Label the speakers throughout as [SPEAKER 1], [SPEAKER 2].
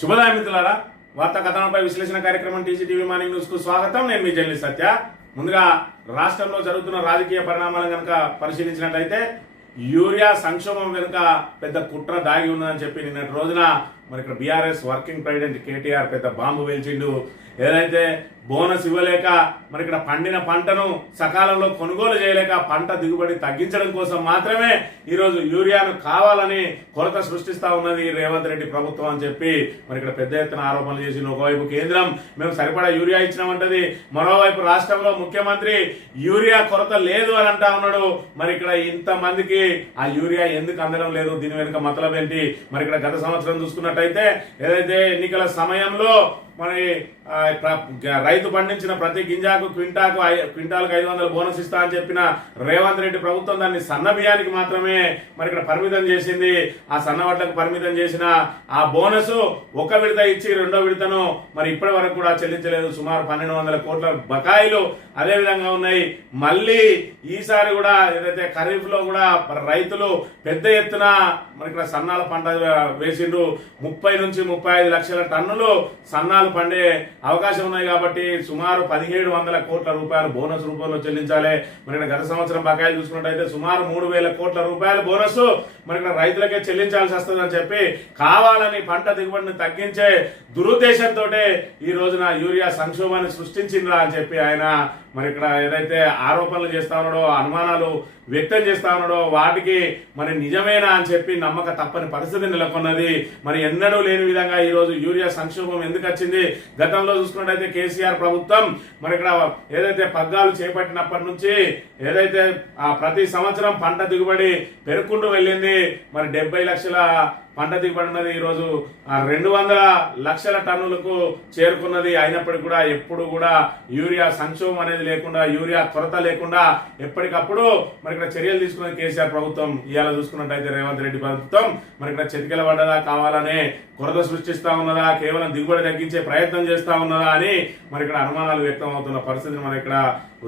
[SPEAKER 1] శుభదాయ మిత్రులారా వార్తా కథనంపై విశ్లేషణ కార్యక్రమం టీసీటీవీ మార్నింగ్ న్యూస్కు స్వాగతం. నేను మీ జర్నలిస్ట్ సత్య. ముందుగా రాష్ట్రంలో జరుగుతున్న రాజకీయ పరిణామాలను కనుక పరిశీలించినట్లయితే యూరియా సంక్షోభం వెనుక పెద్ద కుట్ర దాగి ఉందని చెప్పి నిన్నటి రోజున మరి ఇక్కడ బీఆర్ఎస్ వర్కింగ్ ప్రెసిడెంట్ కేటీఆర్ పెద్ద బాంబు వేల్చిండు. ఏదైతే బోనస్ ఇవ్వలేక మరి ఇక్కడ పండిన పంటను సకాలంలో కొనుగోలు చేయలేక పంట దిగుబడి తగ్గించడం కోసం మాత్రమే ఈరోజు యూరియాను కావాలని కొరత సృష్టిస్తా ఉన్నది రేవంత్ రెడ్డి ప్రభుత్వం అని చెప్పి మరి ఇక్కడ పెద్ద ఎత్తున ఆరోపణలు చేసి ఒకవైపు కేంద్రం మేము సరిపడా యూరియా ఇచ్చినామంటది మరోవైపు రాష్ట్రంలో ముఖ్యమంత్రి యూరియా కొరత లేదు అని అంటా ఉన్నాడు. మరి ఇక్కడ ఇంత మందికి ఆ యూరియా ఎందుకు అందడం లేదు? దీని వెనుక మతలబేంటి? మరి ఇక్కడ గత సంవత్సరం చూసుకున్నట్టయితే ఏదైతే ఎన్నికల సమయంలో మరి రైతు పండించిన ప్రతి గింజాకు క్వింటాకు ఐ- ఐదు వందలు బోనస్ ఇస్తా అని చెప్పిన రేవంత్ రెడ్డి ప్రభుత్వం దాన్ని సన్న బియ్యానికి మాత్రమే మరి ఇక్కడ పరిమితం చేసింది. ఆ సన్న వడ్లకు పరిమితం చేసిన ఆ బోనస్ ఒక విడత ఇచ్చి రెండో విడతను మరి ఇప్పటి వరకు కూడా చెల్లించలేదు. సుమారు పన్నెండు వందల కోట్ల బకాయిలు అదే విధంగా ఉన్నాయి. మళ్ళీ ఈసారి కూడా ఏదైతే ఖరీఫ్లో కూడా రైతులు పెద్ద ఎత్తున మరి ఇక్కడ సన్నాల పంట వేసిండ్రు. ముప్పై నుంచి ముప్పై ఐదు లక్షల టన్నులు సన్నాలు పండే అవకాశం ఉన్నాయి కాబట్టి సుమారు పదిహేడు వందల కోట్ల రూపాయలు బోనస్ రూపంలో చెల్లించాలి. మరి ఇక్కడ గత సంవత్సరం బకాయిలు చూసుకున్నట్టయితే సుమారు మూడు వేల కోట్ల రూపాయల బోనస్. మరి ఇక్కడ రైతులకే చెల్లించాల్సి వస్తుందని చెప్పి కావాలని పంట దిగుబడిని తగ్గించే దురుద్దేశంతో ఈ రోజున యూరియా సంక్షోభాన్ని సృష్టించిండ్రా అని చెప్పి ఆయన మరి ఇక్కడ ఏదైతే ఆరోపణలు చేస్తా ఉన్నాడో అనుమానాలు వ్యక్తం చేస్తా ఉన్నాడో వాటికి మరి నిజమేనా అని చెప్పి నమ్మక తప్పని పరిస్థితి నెలకొన్నది. మరి ఎన్నడూ లేని విధంగా ఈరోజు యూరియా సంక్షోభం ఎందుకు వచ్చింది? గతంలో చూసుకున్నట్టయితే కేసీఆర్ ప్రభుత్వం మరి ఇక్కడ ఏదైతే పగ్గాలు చేపట్టినప్పటి నుంచి ఏదైతే ఆ ప్రతి సంవత్సరం పంట దిగుబడి పెరుక్కుంటూ వెళ్ళింది. మరి డెబ్బై లక్షల పంట దిగుబడి ఉన్నది ఈరోజు రెండు వందల లక్షల టన్నులకు చేరుకున్నది అయినప్పటికీ కూడా ఎప్పుడు కూడా యూరియా సంక్షోభం అనేది లేకుండా యూరియా కొరత లేకుండా ఎప్పటికప్పుడు మరి ఇక్కడ చర్యలు తీసుకున్నది కేసీఆర్ ప్రభుత్వం. ఇవాళ చూసుకున్నట్టయితే రేవంత్ రెడ్డి ప్రభుత్వం మరి ఇక్కడ చెతికెల పడ్డదా కావాలనే కొరత సృష్టిస్తా ఉన్నదా కేవలం దిగుబడి తగ్గించే ప్రయత్నం చేస్తా ఉన్నదా అని మరి ఇక్కడ అనుమానాలు వ్యక్తం అవుతున్న పరిస్థితిని మనం ఇక్కడ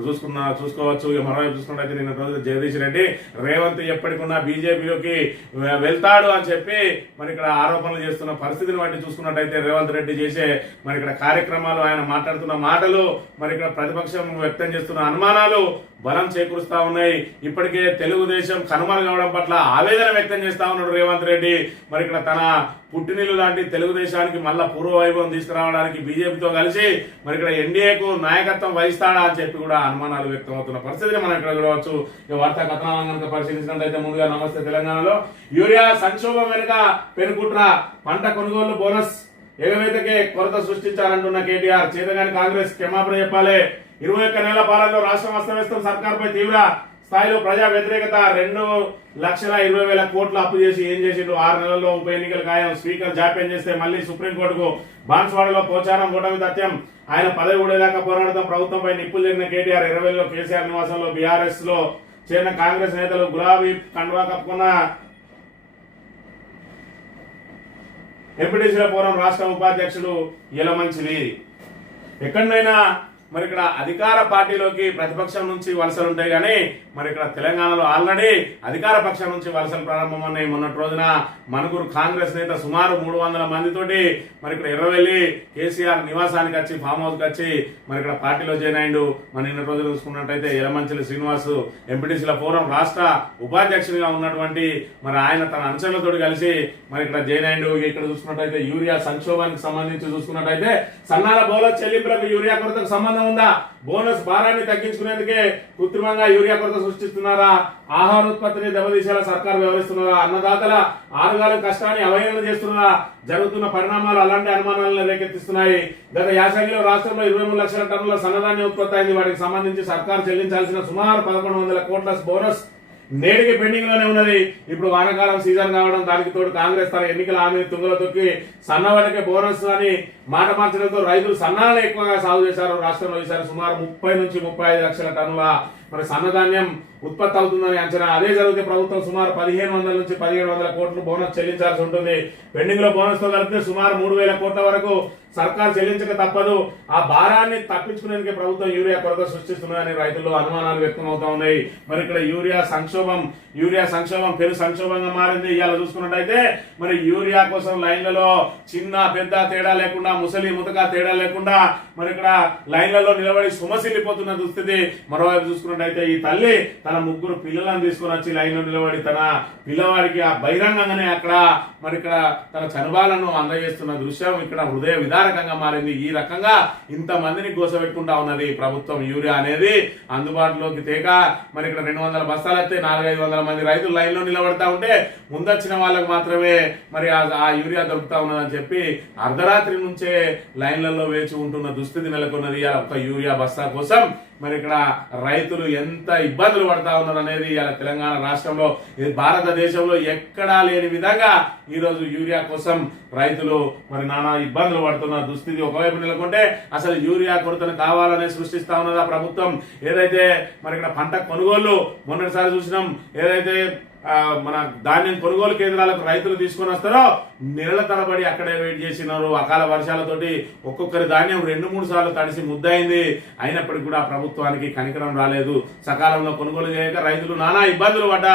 [SPEAKER 1] చూసుకున్న చూసుకోవచ్చు. ఇక మరోవైపు చూసుకున్నట్టయితే నిన్న రోజు జగదీష్ రెడ్డి రేవంత్ ఎప్పటికున్నా బీజేపీలోకి వెళ్తాడు అని చెప్పి మరి ఇక్కడ ఆరోపణలు చేస్తున్న పరిస్థితిని బట్టి చూసుకున్నట్టయితే రేవంత్ రెడ్డి చేసే మరి ఇక్కడ కార్యక్రమాలు ఆయన మాట్లాడుతున్న మాటలు మరి ఇక్కడ ప్రతిపక్షం వ్యక్తం చేస్తున్న అనుమానాలు బలం చేకూరుస్తా ఉన్నాయి. ఇప్పటికే తెలుగుదేశం కనుమరుగవడం పట్ల ఆవేదన వ్యక్తం చేస్తా ఉన్నాడు రేవంత్ రెడ్డి. మరి ఇక్కడ తన పుట్టినిల్లు లాంటి తెలుగుదేశానికి మళ్ళా పూర్వ వైభవం తీసుకురావడానికి బీజేపీతో కలిసి మరి ఇక్కడ ఎన్డీఏకు నాయకత్వం వహిస్తాడా అని చెప్పి కూడా అనుమానాలు వ్యక్తం అవుతున్న పరిస్థితిని మనం ఇక్కడ చూడవచ్చు. వార్తా కథనాలను కనుక పరిశీలించినట్లయితే ముందుగా నమస్తే తెలంగాణలో. యూరియా సంక్షోభం వెనుక పెనుకుంటున్న పంట కొనుగోలు బోనస్ ఎగవేతకే కొరత సృష్టించాలంటున్న కేటీఆర్. చేతగాని కాంగ్రెస్ క్షమాపణ చెప్పాలి. ఇరవై ఒక్క నెల పాలనలో రాష్ట్రం అస్తవ్యస్తం సర్కార్పై తీవ్ర స్థాయిలో ప్రజా వ్యతిరేకత రెండు లక్షల ఇరవై వేల కోట్లు అప్పు చేసి ఏం చేసిండు? ఆరు నెలల్లో ఉప ఎన్నికల ఖాయం. స్పీకర్ జాప్యం చేస్తే మళ్ళీ సుప్రీంకోర్టుకు బాన్స్వాడలో పోచారం కూటమి తథ్యం ఆయన పదవి ఉండేదాకా పోరాడతాం ప్రభుత్వంపై నిప్పులు జరిగిన కేటీఆర్ ఇరవైలో కేసీఆర్ నివాసంలో బీఆర్ఎస్లో చేరిన కాంగ్రెస్ నేతలు గులాబీ కండువా కప్పుకున్న ఎంపీటీసీల పోరం రాష్ట్ర ఉపాధ్యక్షుడు ఎలమంచిది. ఎక్కడైనా మరి ఇక్కడ అధికార పార్టీలోకి ప్రతిపక్షం నుంచి వలసలు ఉంటాయి కానీ మరి ఇక్కడ తెలంగాణలో ఆల్రెడీ అధికార పక్షం నుంచి వలసలు ప్రారంభమన్నాయి. మొన్నటి రోజున మనుగురు కాంగ్రెస్ నేత సుమారు మూడు వందల మందితోటి మరి ఇక్కడ ఎర్రవెల్లి కేసీఆర్ నివాసానికి వచ్చి ఫామ్ హౌస్కి వచ్చి మరి ఇక్కడ పార్టీలో జాయిన్ అయిండు మరి నిన్న రోజు చూసుకున్నట్టయితే ఎలమంచిలి శ్రీనివాస్ ఎంపీటీసీల ఫోరం రాష్ట్ర ఉపాధ్యక్షునిగా ఉన్నటువంటి మరి ఆయన తన అనుచరులతో కలిసి మరి ఇక్కడ జాయిన్ అయిండు ఇక్కడ చూసుకున్నట్టయితే యూరియా సంక్షోభానికి సంబంధించి చూసుకున్నట్టయితే సన్నాల బోనస్ చెల్లింపులకు యూరియా కొరతకు సంబంధం ఉందా? బోనస్ భారాన్ని తగ్గించుకునేందుకే కృత్రిమంగా యూరియా కొరత సృష్టిస్తున్నారా? ఆహార ఉత్పత్తిని దెబ్బతీసేలా సర్కార్ వ్యవహరిస్తున్నారా? అన్నదాతల ఆరుగాల కష్టాన్ని అవహేళన చేస్తున్నారా? జరుగుతున్న పరిణామాలు అలాంటి అనుమానాలను రేకెత్తిస్తున్నాయి. గత యాసంగిలో రాష్ట్రంలో ఇరవై మూడు లక్షల టన్నుల సన్నధాన్య ఉత్పత్తి అయింది. వాటికి సంబంధించి సర్కార్ చెల్లించాల్సిన సుమారు పదకొండు వందల కోట్ల బోనస్ నేటికి పెండింగ్లోనే ఉన్నది. ఇప్పుడు వానాకాలం సీజన్ కావడం దానికి తోడు కాంగ్రెస్ తన ఎన్నికల హామీ తుంగలో తొక్కి సన్నవాళ్ళకే బోనస్ అని మాట మార్చడంతో రైతులు సన్నాలను ఎక్కువగా సాగు చేశారు. రాష్ట్రంలో ఈసారి సుమారు ముప్పై నుంచి ముప్పై ఐదు లక్షల టన్నుల మరి సన్నధాన్యం ఉత్పత్తి అవుతుందని అంచనా. అదే జరిగితే ప్రభుత్వం సుమారు పదిహేను వందల నుంచి పదిహేడు వందల కోట్లు బోనస్ చెల్లించాల్సి ఉంటుంది. పెండింగ్లో బోనస్తో కలిపితే సుమారు మూడు వేల కోట్ల వరకు సర్కార్ చెల్లించక తప్పదు. ఆ భారాన్ని తప్పించుకునేందుకే ప్రభుత్వం యూరియా కొరత సృష్టిస్తున్నదని రైతుల్లో అనుమానాలు వ్యక్తం అవుతా ఉన్నాయి. మరి ఇక్కడ యూరియా సంక్షోభం యూరియా సంక్షోభం పెరు సంక్షోభంగా మారింది. ఇవాళ చూసుకున్నట్టయితే మరి యూరియా కోసం లైన్లలో చిన్న పెద్ద తేడా లేకుండా ముసలి ముతక తేడా లేకుండా మరి ఇక్కడ లైన్లలో నిలబడి సుమసిల్లిపోతున్న దుస్థితి. మరోవైపు చూసుకున్నట్టయితే ఈ తల్లి తన ముగ్గురు పిల్లలను తీసుకొని వచ్చి లైన్లో నిలబడి తన పిల్లవాడికి ఆ బహిరంగంగానే అక్కడ మరి ఇక్కడ తన చనుబాలను అందజేస్తున్న దృశ్యం ఇక్కడ హృదయ విదారకంగా మారింది. ఈ రకంగా ఇంతమందిని గోసపెట్టుకుంటా ఉన్నది ప్రభుత్వం యూరియా అనేది. అందుబాటులోకి తేక మరి ఇక్కడ రెండు వందల బస్తాలు అయితే నాలుగైదు వందల మంది రైతులు లైన్లో నిలబడతా ఉంటే ముందొచ్చిన వాళ్ళకి మాత్రమే మరి ఆ- ఆ యూరియా దొరుకుతా ఉన్నదని చెప్పి అర్ధరాత్రి నుంచే లైన్లలో వేచి ఉంటున్న దుస్థితి నెలకొన్నది. ఇవాళ ఒక్క యూరియా బస్తా కోసం మరి ఇక్కడ రైతులు ఎంత ఇబ్బందులు పడతా ఉన్నారు అనేది ఇలా తెలంగాణ రాష్ట్రంలో భారతదేశంలో ఎక్కడా లేని విధంగా ఈరోజు యూరియా కోసం రైతులు మరి నానా ఇబ్బందులు పడుతున్న దుస్థితి ఒకవైపు నెలకొంటే అసలు యూరియా కొరతను కావాలని సృష్టిస్తా ఉన్నదా ప్రభుత్వం. ఏదైతే మరి ఇక్కడ పంట కొనుగోలు మొన్నటిసారి చూసినాం ఏదైతే మన ధాన్యం కొనుగోలు కేంద్రాలకు రైతులు తీసుకొని వస్తారో నెలల తరబడి అక్కడే వెయిట్ చేసినారు. అకాల వర్షాలతోటి ఒక్కొక్కరి ధాన్యం రెండు మూడు సార్లు తడిసి ముద్దయింది. అయినప్పటికీ కూడా ప్రభుత్వానికి కనికరం రాలేదు. సకాలంలో కొనుగోలు చేయక రైతులు నానా ఇబ్బందులు పడ్డ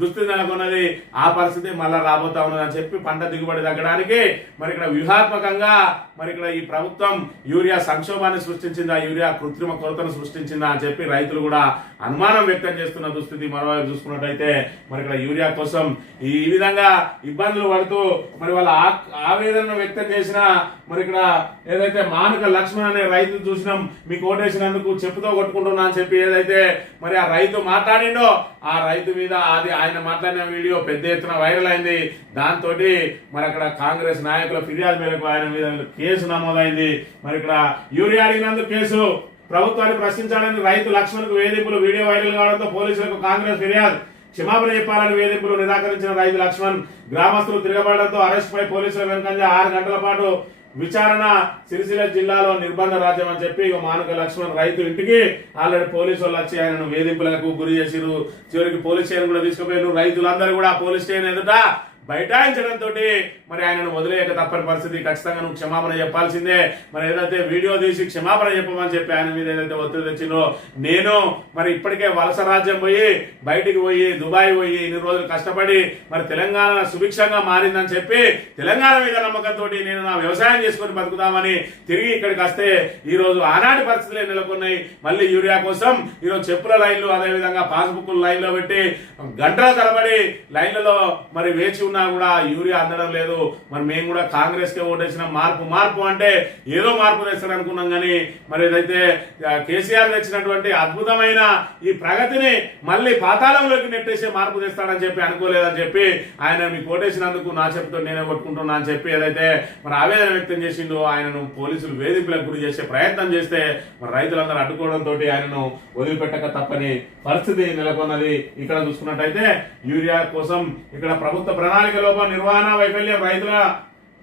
[SPEAKER 1] దుస్థితి నెలకొన్నది. ఆ పరిస్థితి మళ్ళా రాబోతా ఉన్నదని చెప్పి పంట దిగుబడి తగ్గడానికి మరి ఇక్కడ వ్యూహాత్మకంగా మరి ఇక్కడ ఈ ప్రభుత్వం యూరియా సంక్షోభాన్ని సృష్టించిందా యూరియా కృత్రిమ కొరతను సృష్టించిందా అని చెప్పి రైతులు కూడా అనుమానం వ్యక్తం చేస్తున్న దుస్థితి మరోవైపు చూసుకున్నట్టయితే మరి అక్కడ యూరియా కోసం ఈ విధంగా ఇబ్బందులు పడుతూ మరి వాళ్ళ ఆ- ఆవేదనను వ్యక్తం చేసిన మరి ఇక్కడ ఏదైతే మానుక లక్ష్మణ్ అనే రైతు చూసినాం మీకు ఓటేసినందుకు చెప్పుతో కొట్టుకుంటున్నా అని చెప్పి ఏదైతే మరి ఆ రైతు మాట్లాడిండో ఆ రైతు మీద అది ఆయన మాట్లాడిన వీడియో పెద్ద ఎత్తున వైరల్ అయింది. దాంతో మరి అక్కడ కాంగ్రెస్ నాయకుల ఫిర్యాదు మేరకు ఆయన మీద కేసు నమోదైంది. మరి ఇక్కడ యూరియా అడిగినందుకు కేసు ప్రభుత్వాన్ని ప్రశ్నించాలని రైతు లక్ష్మణ్కు వేధింపులు వీడియో వైరల్ కావడంతో పోలీసులకు కాంగ్రెస్ ఫిర్యాదు. క్షమాపణ చెప్పాలని వేధింపులు నిరాకరించిన రైతు లక్ష్మణ్ గ్రామస్తులు తిరగబడడంతో అరెస్ట్ పై పోలీసుల వెనుకంజ ఆరు గంటల పాటు విచారణ సిరిసిల్ల జిల్లాలో నిర్బంధ రాజ్యం అని చెప్పి ఇక మానుక లక్ష్మణ్ రైతు ఇంటికి ఆల్రెడీ పోలీసు వాళ్ళు వచ్చి ఆయనను వేధింపులకు గురి చేసిరు చివరికి పోలీస్ స్టేషన్ కూడా తీసుకుపోయారు రైతులందరూ కూడా పోలీస్ స్టేషన్ ఎదుట బైఠాయించడంతో మరి ఆయనను వదిలేయక తప్పని పరిస్థితి. ఖచ్చితంగా నువ్వు క్షమాపణ చెప్పాల్సిందే. మరి ఏదైతే వీడియో తీసి క్షమాపణ చెప్పమని చెప్పి ఆయన మీద ఏదైతే ఒత్తిడి తెచ్చిందో నేను మరి ఇప్పటికే వలస రాజ్యం పోయి బయటికి పోయి దుబాయ్ పోయి ఇన్ని రోజులు కష్టపడి మరి తెలంగాణ సుభిక్షంగా మారిందని చెప్పి తెలంగాణ మీద నమ్మకంతో నేను నా వ్యవసాయం చేసుకొని బతుకుతామని తిరిగి ఇక్కడికి వస్తే ఈరోజు ఆనాటి పరిస్థితులే నెలకొన్నాయి? మళ్ళీ యూరియా కోసం ఈరోజు చెప్పుల లైన్లు అదేవిధంగా పాస్బుక్ లైన్లో పెట్టి గంటల తరబడి లైన్లలో మరి వేచి ఉన్నా కూడా యూరియా అందడం లేదు. మరి మేము కూడా కాంగ్రెస్కి ఓటేసిన. మార్పు మార్పు అంటే ఏదో మార్పు తెస్తాడు అనుకున్నాం కానీ మరి ఏదైతే కేసీఆర్ తెచ్చినటువంటి అద్భుతమైన ఈ ప్రగతిని మళ్ళీ పాతాళంలోకి నెట్టేసే మార్పు తెస్తాడని చెప్పి అనుకోలేదని చెప్పి ఆయన మీకు ఓటేసినందుకు నా చెప్తూ నేనే కొట్టుకుంటున్నా అని చెప్పి ఏదైతే మరి ఆవేదన వ్యక్తం చేసిందో ఆయనను పోలీసులు వేధింపులకు గురి చేసే ప్రయత్నం చేస్తే మరి రైతులందరూ అడ్డుకోవడంతో ఆయనను వదిలిపెట్టక తప్పని పరిస్థితి నెలకొన్నది. ఇక్కడ చూసుకున్నట్టయితే యూరియా కోసం ఇక్కడ ప్రభుత్వ ప్రణాళిక లోపం నిర్వహణ వైఫల్యం రైతుల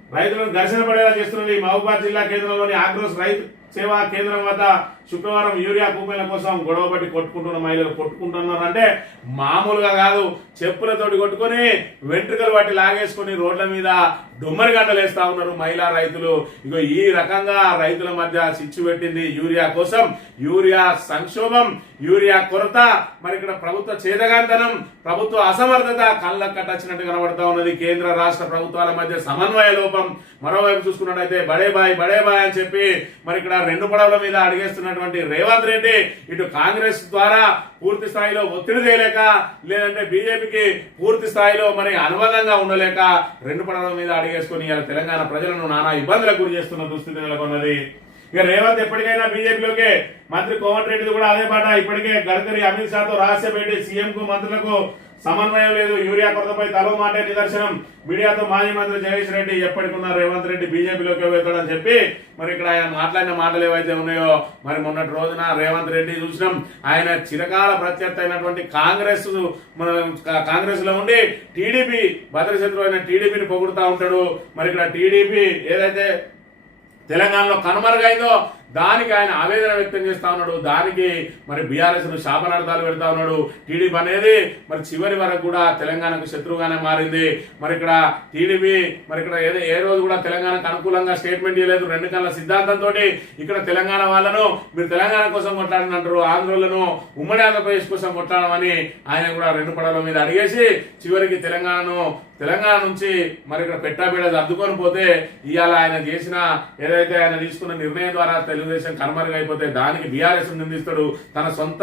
[SPEAKER 1] రైతులను ఘర్షణ పడేలా చేస్తున్నది మహబూబాద్ జిల్లా కేంద్రంలోని ఆగ్రోస్ రైతు సేవా కేంద్రం వద్ద శుక్రవారం యూరియా కూపన్ల కోసం గొడవ పట్టి కొట్టుకుంటున్న మహిళలు కొట్టుకుంటున్నారు అంటే మామూలుగా కాదు. చెప్పులతోటి కొట్టుకొని వెంట్రుకలు పట్టి లాగేసుకొని రోడ్ల మీద డొమ్మరి గంటలు ఉన్నారు మహిళా రైతులు. ఇగో ఈ రకంగా రైతుల మధ్య చిచ్చు పెట్టింది యూరియా కోసం. యూరియా సంక్షోభం యూరియా కొరత. మరి ఇక్కడ ప్రభుత్వ చేదగాంతనం ప్రభుత్వ అసమర్థత కళ్ళకు కట్టచ్చినట్టు కనబడతా ఉన్నది. కేంద్ర రాష్ట్ర ప్రభుత్వాల మధ్య సమన్వయ లోపం. మరోవైపు చూసుకున్నట్టయితే బడే బాయ్ బడే బాయ్ అని చెప్పి మరి ఇక్కడ రెండు పడవల మీద అడిగేస్తున్నట్టు ఉన్నటువంటి రేవంత్ రెడ్డి ఇటు కాంగ్రెస్ ద్వారా పూర్తి స్థాయిలో ఒత్తిడి చేయలేక లేదంటే బీజేపీకి పూర్తి స్థాయిలో మరి అనుబంధంగా ఉండలేక రెండు పడవల మీద అడిగేసుకుని ఇవాళ తెలంగాణ ప్రజలను నానా ఇబ్బందులకు గురి చేస్తున్న దుస్థితి నెలకొన్నది. ఇక రేవంత్ ఎప్పటికైనా బీజేపీలోకి మంత్రి కోమటిరెడ్డి కూడా అదే పాట ఇప్పటికే గడ్కరీ అమిత్ షాతో రహస్య భేటీ సీఎంకు మంత్రులకు సమన్వయం లేదు. యూరియా కొరతపై తలో మాటే నిదర్శనం. మీడియాతో మాజీ మంత్రి జగదీష్ రెడ్డి ఎప్పటికున్న రేవంత్ రెడ్డి బీజేపీలోకి వెళ్తాడని చెప్పి మరి ఇక్కడ ఆయన మాట్లాడిన మాటలు ఏవైతే ఉన్నాయో మరి మొన్నటి రోజున రేవంత్ రెడ్డి చూసినాం. ఆయన చిరకాల ప్రత్యర్థి అయినటువంటి కాంగ్రెస్ మన కాంగ్రెస్లో ఉండి టీడీపీ భద్రశత్రు అయిన టీడీపీని పొగుడుతూ ఉంటాడు. మరి ఇక్కడ టీడీపీ ఏదైతే తెలంగాణలో కనుమరుగైందో దానికి ఆయన ఆవేదన వ్యక్తం చేస్తా ఉన్నాడు. దానికి మరి బీఆర్ఎస్ను శాపనార్థాలు పెడతా ఉన్నాడు. టీడీపీ అనేది మరి చివరి వరకు కూడా తెలంగాణకు శత్రువుగానే మారింది. మరి ఇక్కడ టీడీపీ మరి ఇక్కడ ఏదో ఏ రోజు కూడా తెలంగాణకు అనుకూలంగా స్టేట్మెంట్ ఇవ్వలేదు. రెండు కళ్ళ సిద్ధాంతంతో ఇక్కడ తెలంగాణ వాళ్ళను మీరు తెలంగాణ కోసం కొట్లాడని అంటారు. ఆంధ్రులను ఉమ్మడి ఆంధ్రప్రదేశ్ కోసం కొట్లాడమని ఆయన కూడా రెండు పడవల మీద అడిగేసి చివరికి తెలంగాణను తెలంగాణ నుంచి మరి ఇక్కడ పెట్టాబీడ అద్దుకొని పోతే ఇవాళ ఆయన చేసిన ఏదైతే ఆయన తీసుకున్న నిర్ణయం ద్వారా తెలుగుదేశం కనుమరుగైపోతే అయిపోతే దానికి బీఆర్ఎస్ నిందిస్తాడు. తన సొంత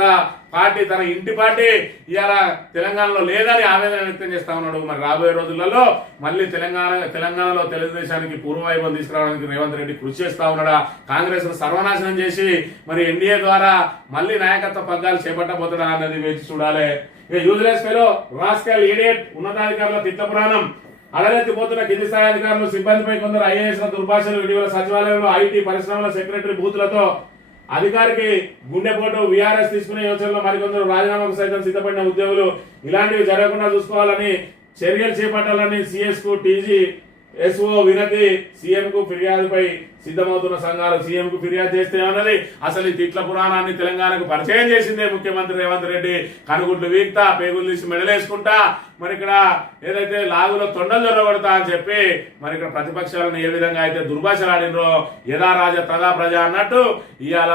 [SPEAKER 1] పార్టీ తన ఇంటి పార్టీ ఇవాళ తెలంగాణలో లేదని ఆవేదన వ్యక్తం చేస్తా ఉన్నాడు. మరి రాబోయే రోజులలో మళ్ళీ తెలంగాణ తెలంగాణలో తెలుగుదేశానికి పూర్వవైభవం తీసుకురావడానికి రేవంత్ రెడ్డి కృషి చేస్తా ఉన్నాడా? కాంగ్రెస్ సర్వనాశనం చేసి మరి ఎన్డీఏ ద్వారా మళ్ళీ నాయకత్వ పగ్గాలు చేపట్టబోతుడా అన్నది వేచి చూడాలి. యూజ్లెస్ ఫెలో రాస్కల్ ఈడియట్ ఉన్నతాధికారుల తిట్టపురాణం. పురాణం కింది స్థాయి అధికారులు సిబ్బందిపై కొందరు ఐఏఎస్ దుర్భాషలు ఇటీవల సచివాలయంలో ఐటీ పరిశ్రమల సెక్రటరీ బూతులతో అధికారికి గుండెపోటు వీఆర్ఎస్ తీసుకునే యోచనలో మరికొందరు రాజీనామాకు సైతం సిద్ధపడిన ఉద్యోగులు. ఇలాంటివి జరగకుండా చూసుకోవాలని చర్యలు చేపట్టాలని సిఎస్కు టీజీ ఎస్ఓ వినతి సీఎం కు ఫిర్యాదుపై సిద్ధమవుతున్న సంఘాలు సీఎం కు ఫిర్యాదు చేస్తే అన్నది అసలు ఈ తిట్ల పురాణాన్ని తెలంగాణకు పరిచయం చేసిందే ముఖ్యమంత్రి రేవంత్ రెడ్డి. కనుగుడ్లు వీక్తా పేగులు తీసి మెడలేసుకుంటా మరి ఇక్కడ ఏదైతే లాగులో తొండలు జొరగొడతా అని చెప్పి మరి ఇక్కడ ప్రతిపక్షాలను ఏ విధంగా అయితే దుర్భాషలాడినరో యథా రాజ తదా ప్రజ అన్నట్టు ఇవాళ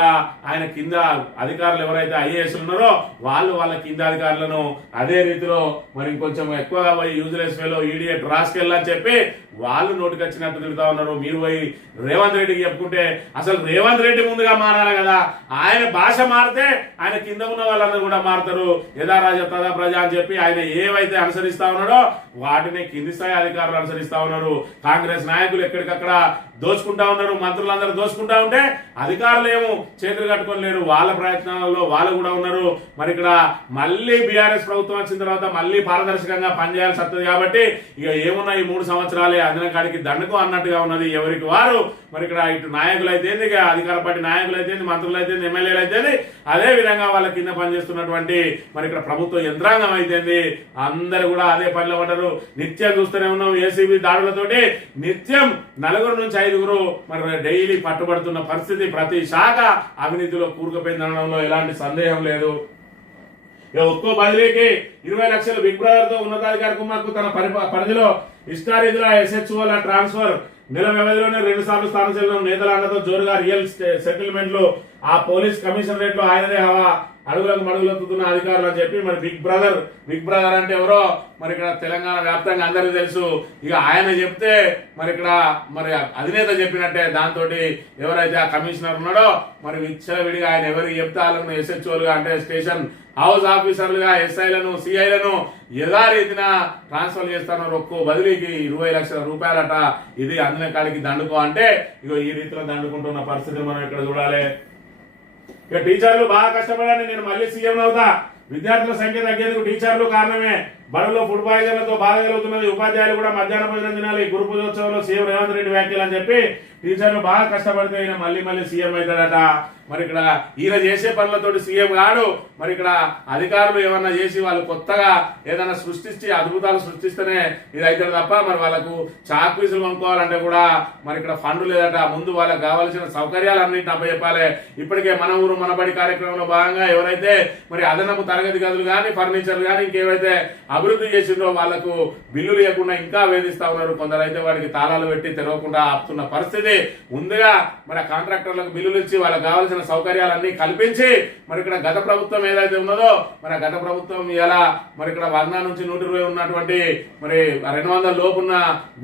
[SPEAKER 1] ఆయన కింద అధికారులు ఎవరైతే ఐఏఎస్ ఉన్నారో వాళ్ళు వాళ్ళ కింద అధికారులను అదే రీతిలో మరి ఇంకొంచెం ఎక్కువగా పోయి యూజ్లెస్ వేలో ఈడియట్ రాసుకెళ్ళని చెప్పి వాళ్ళు నోటికొచ్చినట్టు తిరుగుతా ఉన్నారు. మీరు పోయి రేవంత్ రెడ్డికి చెప్పుకుంటే అసలు రేవంత్ రెడ్డి ముందుగా మారాలి కదా. ఆయన భాష మారితే ఆయన కింద ఉన్న వాళ్ళందరూ కూడా మారుతారు. యథా రాజ తదా ప్రజ అని చెప్పి ఆయన ఏవైతే అనుసరిస్తా ఉన్నాడో? వాటిని కింది స్థాయి అధికారులు అనుసరిస్తా ఉన్నారు. కాంగ్రెస్ నాయకులు ఎక్కడికక్కడ దోచుకుంటా ఉన్నారు మంత్రులందరూ దోచుకుంటా ఉంటే అధికారులు ఏమో చేతులు కట్టుకొని లేరు. వాళ్ళ ప్రయత్నాలలో వాళ్ళు కూడా ఉన్నారు. మరి ఇక్కడ మళ్ళీ బీఆర్ఎస్ ప్రభుత్వం వచ్చిన తర్వాత మళ్ళీ పారదర్శకంగా పనిచేయాల్సి వస్తుంది కాబట్టి ఇక ఏమున్నా ఈ మూడు సంవత్సరాలే? అందిన కాడికి దండకు అన్నట్టుగా ఉన్నది ఎవరికి వారు. మరి ఇక్కడ ఇటు నాయకులు అయితేంది ఇక అధికార పార్టీ నాయకులు అయితేంది మంత్రులు అయితేంది ఎమ్మెల్యేలు అయితేంది అదే విధంగా వాళ్ళ కింద పనిచేస్తున్నటువంటి మరి ఇక్కడ ప్రభుత్వ యంత్రాంగం అయితేంది అందరు కూడా అదే పనిలో ఉంటారు. నిత్యం చూస్తూనే ఉన్నాం. ఏసీబీ దాడులతోటి నిత్యం నలుగురు నుంచి ఐదుగురు మరి డైలీ పట్టుబడుతున్న పరిస్థితి ప్రతి శాఖ అవినీతిలో కూరుకుపోయిందనడంలో ఎలాంటి సందేహం లేదు. ఇక ఒక్కో బదిలీకి ఇరవై లక్షలు బిగ్ బ్రదర్తో ఉన్నతాధికారి కుమార్కు తన పరి పరిధిలో ఇష్టారీతిలో ఎస్హెచ్ఓల ట్రాన్స్ఫర్. నెల వ్యవధిలోనే రెండు సార్లు స్థానం చేయడం నేతల జోరుగా రియల్ సెటిల్మెంట్లు. ఆ పోలీస్ కమిషన్ రేట్లో ఆయనదే హవా. అడుగులకు మడుగులెత్తుతున్న అధికారులు అని చెప్పి మరి బిగ్ బ్రదర్ బిగ్ బ్రదర్ అంటే ఎవరో? మరి ఇక్కడ తెలంగాణ వ్యాప్తంగా అందరికీ తెలుసు. ఇక ఆయన చెప్తే మరి ఇక్కడ మరి అధినేత చెప్పినట్టే దాంతో ఎవరైతే ఆ కమిషనర్ ఉన్నాడో మరి విచ్చలవిడిగా ఆయన ఎవరికి చెప్తే వాళ్ళను ఎస్హెచ్ఓలుగా అంటే స్టేషన్ హౌస్ ఆఫీసర్లుగా ఎస్ఐలను సిఐలను యథారీతిన ట్రాన్స్ఫర్ చేస్తున్నారు ఒక్కో బదిలీకి ఇరవై లక్షల రూపాయలట. ఇది అందిన కాడికి దండుకో అంటే ఇగో ఈ రీతిలో దండుకుంటున్న పరిస్థితిని మనం ఇక్కడ చూడాలి. ఇక టీచర్లు బాగా కష్టపడాలని నేను మళ్ళీ సీఎం అవుతా. విద్యార్థుల సంఖ్య తగ్గేందుకు టీచర్లు కారణమే. బడుల్లో ఫుడ్ పాయిజన్లతో బాధ కలుగుతున్నది ఉపాధ్యాయులు కూడా మధ్యాహ్న భోజనం తినాలి. గురు పూజోత్సవంలో సీఎం రేవంత్ రెడ్డి వ్యాఖ్యలు అని చెప్పి టీచర్లు బాగా కష్టపడితే ఆయన మళ్ళీ మళ్ళీ సీఎం అవుతాడట. మరి ఇక్కడ ఈయన చేసే పనులతోటి సీఎం కాడు. మరి ఇక్కడ అధికారులు ఏమన్నా చేసి వాళ్ళు కొత్తగా ఏదైనా సృష్టించి అద్భుతాలు సృష్టిస్తేనే ఇది అవుతాడు తప్ప మరి వాళ్ళకు చాక్పీసులు కొనుక్కోవాలంటే కూడా మరి ఇక్కడ ఫండ్ లేదట. ముందు వాళ్ళకి కావాల్సిన సౌకర్యాలు అన్నింటిని అప్పచెప్పాలి ఇప్పటికే మన ఊరు మనబడి కార్యక్రమంలో భాగంగా ఎవరైతే మరి అదనపు తరగతి గదులు కానీ ఫర్నిచర్ కానీ ఇంకేవైతే అభివృద్ధి చేసిండ్రో వాళ్ళకు బిల్లు లేకుండా ఇంకా వేధిస్తా ఉన్నారు. కొందరైతే వాడికి తాళాలు పెట్టి తెరవకుండా ఆపుతున్న పరిస్థితి ముందుగా మరి కాంట్రాక్టర్లకు బిల్లులు ఇచ్చి వాళ్ళకి కావాల్సిన సౌకర్యాలన్నీ కల్పించి మరి ఇక్కడ గత ప్రభుత్వం ఏదైతే ఉన్నదో మరి గత ప్రభుత్వం ఎలా మరి ఇక్కడ వంద నుంచి నూట ఇరవై ఉన్నటువంటి మరి రెండు వందల లోపున్న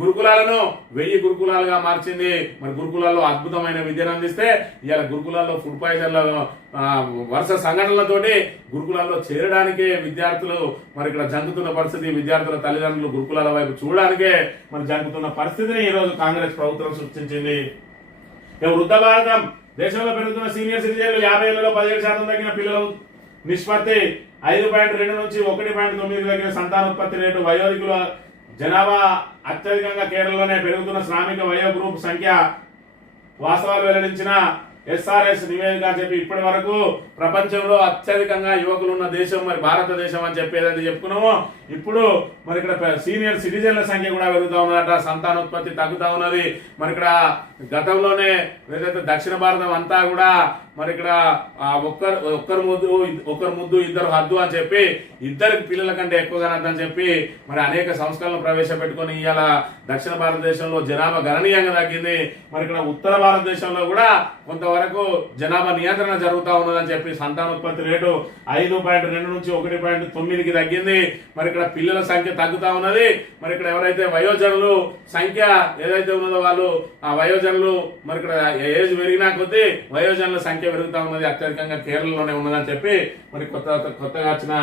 [SPEAKER 1] గురుకులాలను వెయ్యి గురుకులాలుగా మార్చింది. మరి గురుకులాల్లో అద్భుతమైన విద్యను అందిస్తే ఇవాళ గురుకులాల్లో ఫుడ్ పాయిజన్ల వరుస సంఘటనలతోటి గురుకులాల్లో చేరడానికే విద్యార్థులు మరి ఇక్కడ జంకుతున్న పరిస్థితి విద్యార్థుల తల్లిదండ్రులు గురుకులాల వైపు చూడడానికే మరి జంకుతున్న పరిస్థితిని ఈ రోజు కాంగ్రెస్ ప్రభుత్వం సృష్టించింది. ఇక వృద్ధ భారతం దేశంలో పెరుగుతున్న సీనియర్ సిటిజన్లు యాభై ఏళ్ళలో పదిహేడు శాతం తగ్గిన పిల్లలు నిష్పత్తి ఐదు పాయింట్ రెండు నుంచి ఒకటి పాయింట్ తొమ్మిది తగ్గిన సంతానోత్పత్తి రేటు వయోధికుల జనాభా అత్యధికంగా కేరళలోనే పెరుగుతున్న శ్రామిక వయో గ్రూప్ సంఖ్య వాస్తవాలు వెల్లడించిన ఎస్ఆర్ఎస్ నివేదిక అని చెప్పి ఇప్పటి వరకు ప్రపంచంలో అత్యధికంగా యువకులు ఉన్న దేశం మరి భారతదేశం అని చెప్పి ఏదైతే చెప్పుకున్నామో ఇప్పుడు మరి ఇక్కడ సీనియర్ సిటిజన్ల సంఖ్య కూడా పెరుగుతూ ఉన్నదట సంతానోత్పత్తి తగ్గుతా ఉన్నది. మరి ఇక్కడ గతంలోనే ఏదైతే దక్షిణ భారతం అంతా కూడా మరి ఇక్కడ ఒక్కరు ఒక్కరు ముద్దు ఒక్కరు ముద్దు ఇద్దరు హద్దు అని చెప్పి ఇద్దరికి పిల్లల కంటే ఎక్కువగా అని చెప్పి మరి అనేక సంస్కరణలు ప్రవేశపెట్టుకొని ఇవాళ దక్షిణ భారతదేశంలో జనాభా గణనీయంగా తగ్గింది. మరి ఇక్కడ ఉత్తర భారతదేశంలో కూడా కొంతవరకు జనాభా నియంత్రణ జరుగుతూ ఉన్నదని చెప్పి సంతానోత్పత్తి రేటు ఐదు పాయింట్ రెండు నుంచి ఒకటి పాయింట్ తొమ్మిదికి తగ్గింది. మరి ఇక్కడ పిల్లల సంఖ్య తగ్గుతా ఉన్నది. మరి ఇక్కడ ఎవరైతే వయోజనులు సంఖ్య ఏదైతే ఉన్నదో వాళ్ళు ఆ వయోజనులు మరి ఇక్కడ ఏజ్ పెరిగినా కొద్దీ వయోజనుల సంఖ్య పెరుగుతా ఉన్నది అత్యధికంగా కేరళలోనే ఉన్నదని చెప్పి మరి కొత్త కొత్తగా వచ్చిన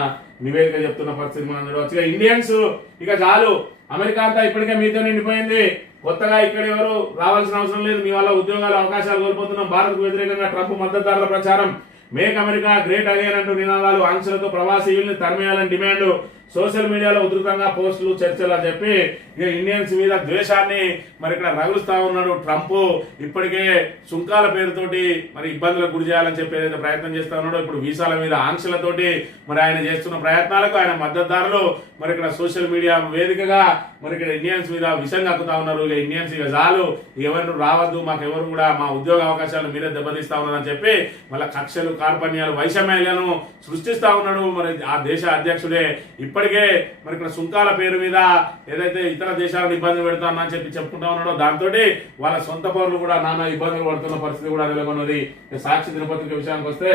[SPEAKER 1] నివేదిక చెప్తున్న పరిస్థితి మనం చూడవచ్చు ఇక ఇండియన్స్ ఇక చాలు. అమెరికా అంతా ఇప్పటికే మీతో నిండిపోయింది. కొత్తగా ఇక్కడ ఎవరు రావాల్సిన అవసరం లేదు. మీ వల్ల ఉద్యోగాలు అవకాశాలు కోల్పోతున్నాం. భారత్కు వ్యతిరేకంగా ట్రంప్ మద్దతుదారుల ప్రచారం. మేక్ అమెరికా గ్రేట్ అగైన్ అంటూ నినాదాలు ఆంక్షలతో ప్రవాసీయుల్ని తరిమేయాలని డిమాండ్. సోషల్ మీడియాలో ఉధృతంగా పోస్టులు చర్చలు అని చెప్పి ఇక ఇండియన్స్ మీద ద్వేషాన్ని మరి ఇక్కడ రగులుస్తా ఉన్నాడు ట్రంప్. ఇప్పటికే సుంకాల పేరుతోటి మరి ఇబ్బందులకు గురి చేయాలని చెప్పి ఏదైతే ప్రయత్నం చేస్తా ఉన్నాడో ఇప్పుడు వీసాల మీద ఆంక్షలతోటి మరి ఆయన చేస్తున్న ప్రయత్నాలకు ఆయన మద్దతుదారులు మరి ఇక్కడ సోషల్ మీడియా వేదికగా మరి ఇక్కడ ఇండియన్స్ మీద విషం కక్కుతా ఉన్నారు. ఇక ఇండియన్స్ ఇక చాలు ఎవరు రావద్దు మాకు ఎవరు కూడా మా ఉద్యోగ అవకాశాలు మీరే దెబ్బతీస్తా ఉన్నారని చెప్పి మళ్ళీ కక్షలు కార్పణ్యాలు వైషమ్యాలను సృష్టిస్తా ఉన్నాడు. మరి ఆ దేశ అధ్యక్షుడే ఇప్పటి ఇప్పటికే మరి ఇక్కడ సుంకాల పేరు మీద ఏదైతే ఇతర దేశాలను ఇబ్బంది పెడతానని అని చెప్పి చెప్పుకుంటా ఉన్నాడో దాంతో వాళ్ళ సొంత పౌరులు కూడా నానా ఇబ్బందులు పడుతున్న పరిస్థితి కూడా నెలకొన్నది. సాక్షి దినపత్రిక విషయానికి వస్తే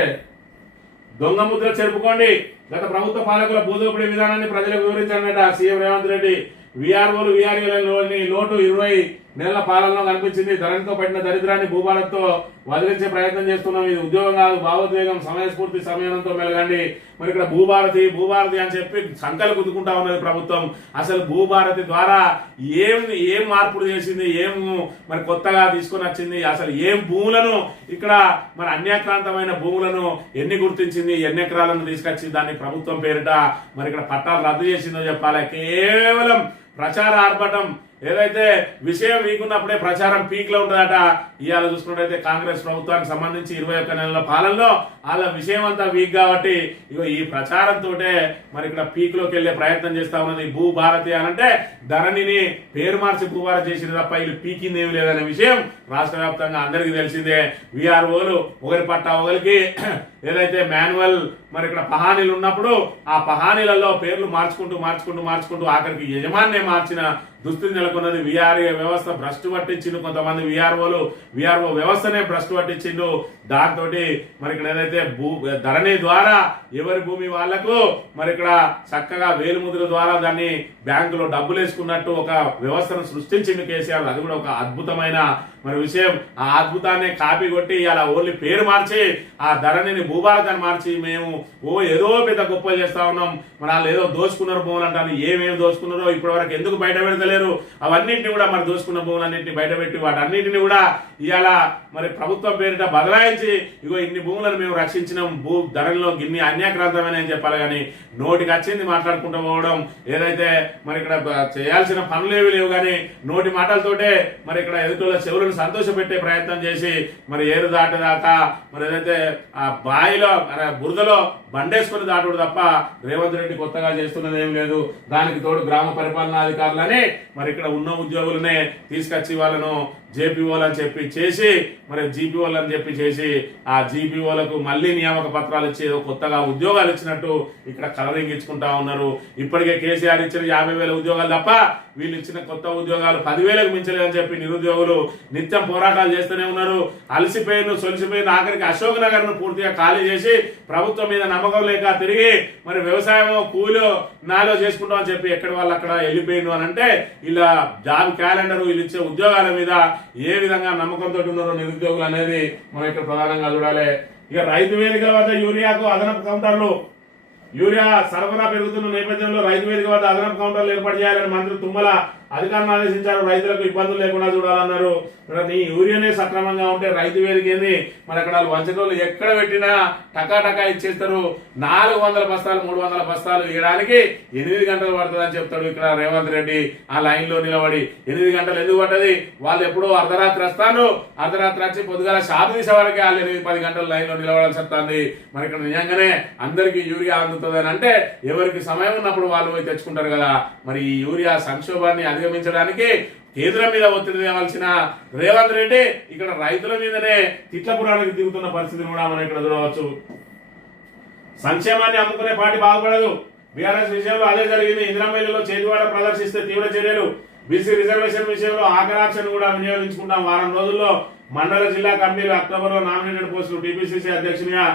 [SPEAKER 1] దొంగ ముద్ర చెరుపుకోండి. గత ప్రభుత్వ పాలకుల భూదోపిడీ విధానాన్ని ప్రజలకు వివరించాడట సీఎం రేవంత్ రెడ్డి విఆర్ఓలు విఆర్ఓలోని లోటు ఇరవై నెలల పాలనలో కనిపించింది. ధరణితో పడిన దరిద్రాన్ని భూభారత్తో వదిలించే ప్రయత్నం చేస్తున్నాం. ఇది ఉద్యోగం కాదు భావోద్వేగం సమయస్ఫూర్తి సమయంతో మెలగండి. మరి ఇక్కడ భూభారతి భూభారతి అని చెప్పి సంకలు గుద్దుకుంటా ఉన్నది ప్రభుత్వం. అసలు భూభారతి ద్వారా ఏం ఏం మార్పులు చేసింది? ఏం మరి కొత్తగా తీసుకొని వచ్చింది? అసలు ఏం భూములను ఇక్కడ మరి అన్యాక్రాంతమైన భూములను ఎన్ని గుర్తించింది? ఎన్ని ఎకరాలను తీసుకొచ్చి దాన్ని ప్రభుత్వం పేరిట మరి ఇక్కడ పట్టాలు రద్దు చేసిందో చెప్పాలి. కేవలం ప్రచార ఆర్భటం ఏదైతే విషయం వీకున్నప్పుడే ప్రచారం పీక్లో ఉంటుందట ఇవాళ చూసుకున్నట్టయితే కాంగ్రెస్ ప్రభుత్వానికి సంబంధించి ఇరవై ఒక్క నెలల పాలనలో వాళ్ళ విషయం అంతా వీక్ కాబట్టి ఇగో ఈ ప్రచారంతో మరి ఇక్కడ పీక్లోకి వెళ్ళే ప్రయత్నం చేస్తా ఉన్నది భూ భారతి అనంటే ధరణిని పేరు మార్చి భూభారతి చేసింది తప్ప వీళ్ళు పీకింది ఏమి లేదనే విషయం రాష్ట్ర వ్యాప్తంగా అందరికీ తెలిసిందే. విఆర్ఓలు ఒకరి పట్ట ఒకరికి ఏదైతే మాన్యువల్ మరి ఇక్కడ పహానీలు ఉన్నప్పుడు ఆ పహానీలలో పేర్లు మార్చుకుంటూ మార్చుకుంటూ మార్చుకుంటూ ఆఖరికి యజమాన్నే మార్చిన దుస్థితి నెలకొన్నది. విఆర్ఏ వ్యవస్థ భ్రష్టు పట్టించిండు కొంతమంది విఆర్ఓలు. విఆర్ఓ వ్యవస్థనే భ్రష్టు పట్టించిండు. దాంతో మరి ఇక్కడ ఏదైతే భూ ధరణి ద్వారా ఎవరి భూమి వాళ్ళకు మరి ఇక్కడ చక్కగా వేలుముద్ర ద్వారా దాన్ని బ్యాంకులో డబ్బులు వేసుకున్నట్టు ఒక వ్యవస్థను సృష్టించింది కేసీఆర్. అది కూడా ఒక అద్భుతమైన మరి విషయం ఆ అద్భుతాన్ని కాపీ కొట్టి ఇలా ఓన్లీ పేరు మార్చి ఆ ధరణిని భూభారతాన్ని మార్చి మేము ఓ ఏదో పెద్ద గొప్ప చేస్తా ఉన్నాం. మన వాళ్ళు ఏదో దోచుకున్నారు భూములు అంటారు ఏమేమి దోచుకున్నారో ఇప్పటి వరకు ఎందుకు బయట పెడతలేరు? అవన్నింటినీ కూడా మరి దోచుకున్న భూములన్నింటినీ బయటపెట్టి వాటన్నింటినీ కూడా ఇవాళ మరి ప్రభుత్వం పేరిట బదలాయించి ఇగో ఇన్ని భూములను మేము రక్షించినాం భూ ధరల్లో గిన్ని అన్యాక్రాంతమైన అని చెప్పాలి కానీ నోటికి వచ్చింది మాట్లాడుకుంటూ పోవడం ఏదైతే మరి ఇక్కడ చేయాల్సిన పనులు ఏవి లేవు కానీ నోటి మాటలతోటే మరి ఇక్కడ ఎదుటిల చెవులను సంతోషపెట్టే ప్రయత్నం చేసి మరి ఏరు దాటేదాకా మరి ఏదైతే ఆ బాయిలో బురదలో బండేసుకుని దాటుడు తప్ప రేవంత్ రెడ్డి కొత్తగా చేస్తున్నది ఏం లేదు. దానికి తోడు గ్రామ పరిపాలనాధికారులని మరి ఇక్కడ ఉన్న ఉద్యోగులనే తీసుకొచ్చి వాళ్ళను జేపీఓలు అని చెప్పి చేసి మరి జీపీఓలు అని చెప్పి చేసి ఆ జీపీఓలకు మళ్ళీ నియామక పత్రాలు ఇచ్చి కొత్తగా ఉద్యోగాలు ఇచ్చినట్టు ఇక్కడ కలరింగ్ ఇచ్చుకుంటా ఉన్నారు. ఇప్పటికే కేసీఆర్ ఇచ్చిన యాభై వేల ఉద్యోగాలు తప్ప వీళ్ళు ఇచ్చిన కొత్త ఉద్యోగాలు పదివేలకు మించలేదని చెప్పి నిరుద్యోగులు నిత్యం పోరాటాలు చేస్తూనే ఉన్నారు. అలసిపోయిన సొలిసిపోయిన ఆఖరికి అశోక్ నగర్ను పూర్తిగా ఖాళీ చేసి ప్రభుత్వం మీద నమ్మకం లేక తిరిగి మరి వ్యవసాయం కూలో నాలో చేసుకుంటాం అని చెప్పి ఎక్కడ వాళ్ళు అక్కడ వెళ్ళిపోయిండు అని అంటే ఇలా జాబ్ క్యాలెండర్ వీళ్ళు ఇచ్చే ఉద్యోగాల మీద ఏ విధంగా నమ్మకంతో ఉన్నారో నిరుద్యోగులు అనేది మనం ఇక్కడ ప్రధానంగా చూడాలి. ఇక రైతు వేదికల వద్ద యూరియాకు అదనపు కౌంటర్లు. యూరియా సరఫరా పెరుగుతున్న నేపథ్యంలో రైతు వేదిక వద్ద అదనపు కౌంటర్లు ఏర్పాటు చేయాలని మంత్రి తుమ్మల అధికారులు ఆదేశించారు. రైతులకు ఇబ్బందులు లేకుండా చూడాలన్నారు. మరి నీ యూరియానే సక్రమంగా ఉంటే రైతు వేదికేంది మరి అక్కడ వంచటోళ్ళు ఎక్కడ పెట్టినా టకా టకా ఇచ్చేస్తారు. నాలుగు వందల బస్తాలు మూడు వందల బస్తాలు ఇవ్వడానికి ఎనిమిది గంటలు పడుతుందని చెప్తాడు ఇక్కడ రేవంత్ రెడ్డి. ఆ లైన్లో నిలబడి ఎనిమిది గంటలు ఎందుకు పట్టది వాళ్ళు ఎప్పుడో అర్ధరాత్రి వస్తాను. అర్ధరాత్రి వచ్చి పొద్దుగాల షాపు తీసే వరకే వాళ్ళు ఎనిమిది పది గంటలు లైన్లో నిలబడాల్సి వస్తుంది. మరి ఇక్కడ నిజంగానే అందరికీ యూరియా అందుతుంది అని అంటే ఎవరికి సమయం ఉన్నప్పుడు వాళ్ళు పోయి తెచ్చుకుంటారు కదా. మరి ఈ యూరియా సంక్షోభాన్ని అధిగమించడానికి కేంద్రం మీద ఒత్తిడి తేవాల్సిన రేవంత్ రెడ్డి ఇక్కడ రైతుల మీదనే తిట్లపురానికి దిగుతున్న పరిస్థితిని కూడా మనం ఇక్కడ చూడవచ్చు. సంక్షేమాన్ని అమ్ముకునే పార్టీ బాగుపడదు. బీఆర్ఎస్ విషయంలో అదే జరిగింది. ఇందిరామైలులో చేతివాడ ప్రదర్శిస్తే తీవ్ర చర్యలు. బీసీ రిజర్వేషన్ విషయంలో ఆఖరాక్షన్ కూడా వినియోగించుకుంటాం. వారం రోజుల్లో మండల జిల్లా కమిటీలు అక్టోబర్లో నామినేటెడ్ పోస్టులు. టీపీసీసీ అధ్యక్షునిగా